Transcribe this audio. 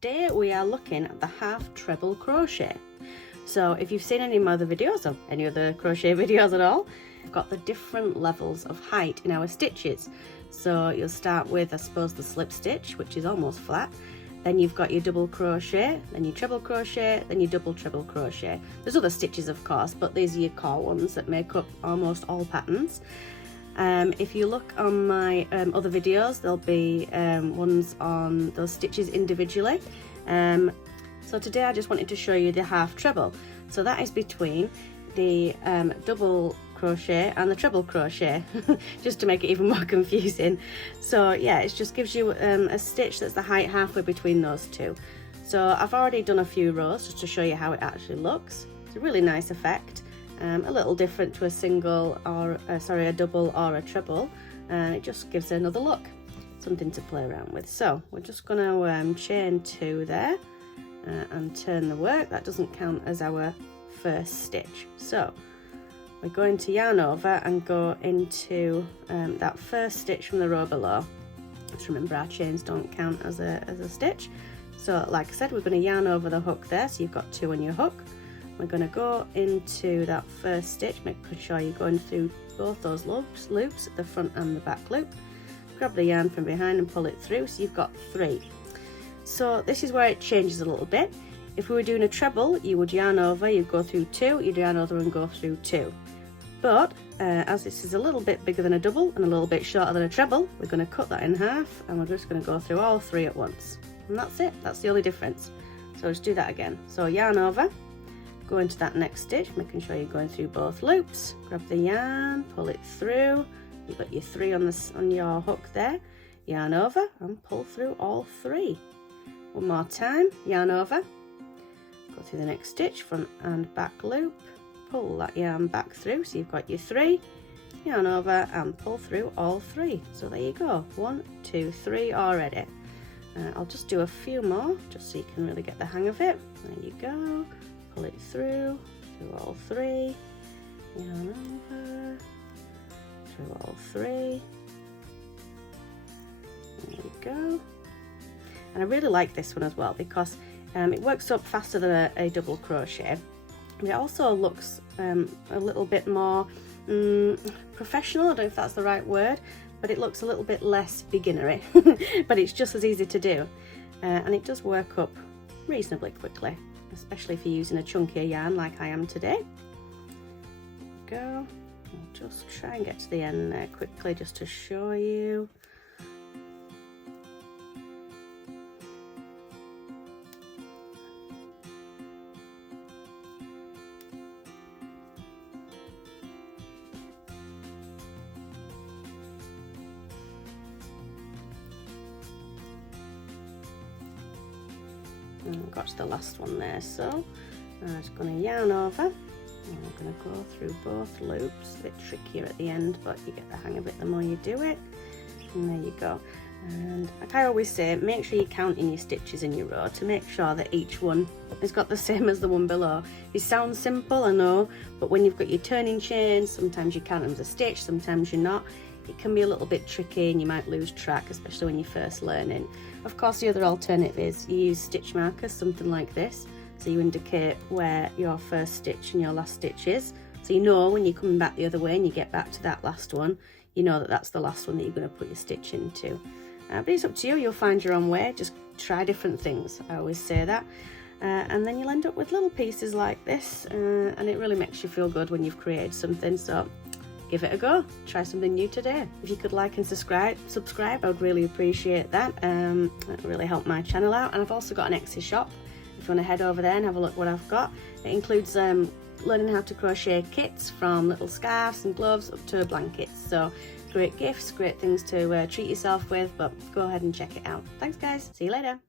today we are looking at the half treble crochet. So if you've seen any of my other videos or any other crochet videos at all, we've got the different levels of height in our stitches. So you'll start with, I suppose, the slip stitch, which is almost flat. Then you've got your double crochet, then your treble crochet, then your double treble crochet. There's other stitches, of course, but these are your core ones that make up almost all patterns. If you look on my other videos, there'll be ones on those stitches individually. So today I just wanted to show you the half treble. So that is between the double crochet and the treble crochet, just to make it even more confusing. So yeah, it just gives you a stitch that's the height halfway between those two. So I've already done a few rows just to show you how it actually looks. It's a really nice effect, a little different to a single or a double or a treble, and it just gives it another look, something to play around with. So we're just going to chain 2 there and turn the work. That doesn't count as our first stitch. So we're going to yarn over and go into that first stitch from the row below. Just remember, our chains don't count as a stitch. So like I said, we're going to yarn over the hook there, so you've got 2 on your hook. We're going to go into that first stitch, make sure you're going through both those loops, the front and the back loop. Grab the yarn from behind and pull it through, so you've got 3. So this is where it changes a little bit. If we were doing a treble, you would yarn over, you'd go through 2, you'd yarn over and go through 2. But as this is a little bit bigger than a double and a little bit shorter than a treble, we're going to cut that in half and we're just going to go through all 3 at once. And that's it, that's the only difference. So let's do that again. So yarn over, go into that next stitch, making sure you're going through both loops, grab the yarn, pull it through, you've got your 3 on your hook there, yarn over and pull through all 3. One more time, yarn over, go through the next stitch, front and back loop, pull that yarn back through, so you've got your 3, yarn over and pull through all 3. So there you go, 1, 2, 3 already. I'll just do a few more just so you can really get the hang of it. There you go, pull it through all 3, yarn over, through all 3. There you go. And I really like this one as well because it works up faster than a double crochet. It also looks a little bit more professional, I don't know if that's the right word, but it looks a little bit less beginnery, but it's just as easy to do. And it does work up reasonably quickly, especially if you're using a chunkier yarn like I am today. Go, I'll just try and get to the end there quickly just to show you. And got to the last one there, so I'm just going to yarn over and we're going to go through both loops. A bit trickier at the end, but you get the hang of it the more you do it. And there you go. And like I always say, make sure you're counting your stitches in your row to make sure that each one has got the same as the one below. It sounds simple, I know, but when you've got your turning chains, sometimes you count them as a stitch, sometimes you're not. It can be a little bit tricky and you might lose track, especially when you're first learning. Of course, the other alternative is you use stitch markers, something like this, so you indicate where your first stitch and your last stitch is, so you know when you're coming back the other way and you get back to that last one, you know that that's the last one that you're going to put your stitch into. But it's up to you, you'll find your own way, just try different things, I always say that. And then you'll end up with little pieces like this, and it really makes you feel good when you've created something. So give it a go, try something new today. If you could like and subscribe, I would really appreciate that. That would really help my channel out. And I've also got an Etsy shop if you want to head over there and have a look what I've got. It includes learning how to crochet kits, from little scarves and gloves up to blankets. So great gifts, great things to treat yourself with, but go ahead and check it out. Thanks guys, see you later.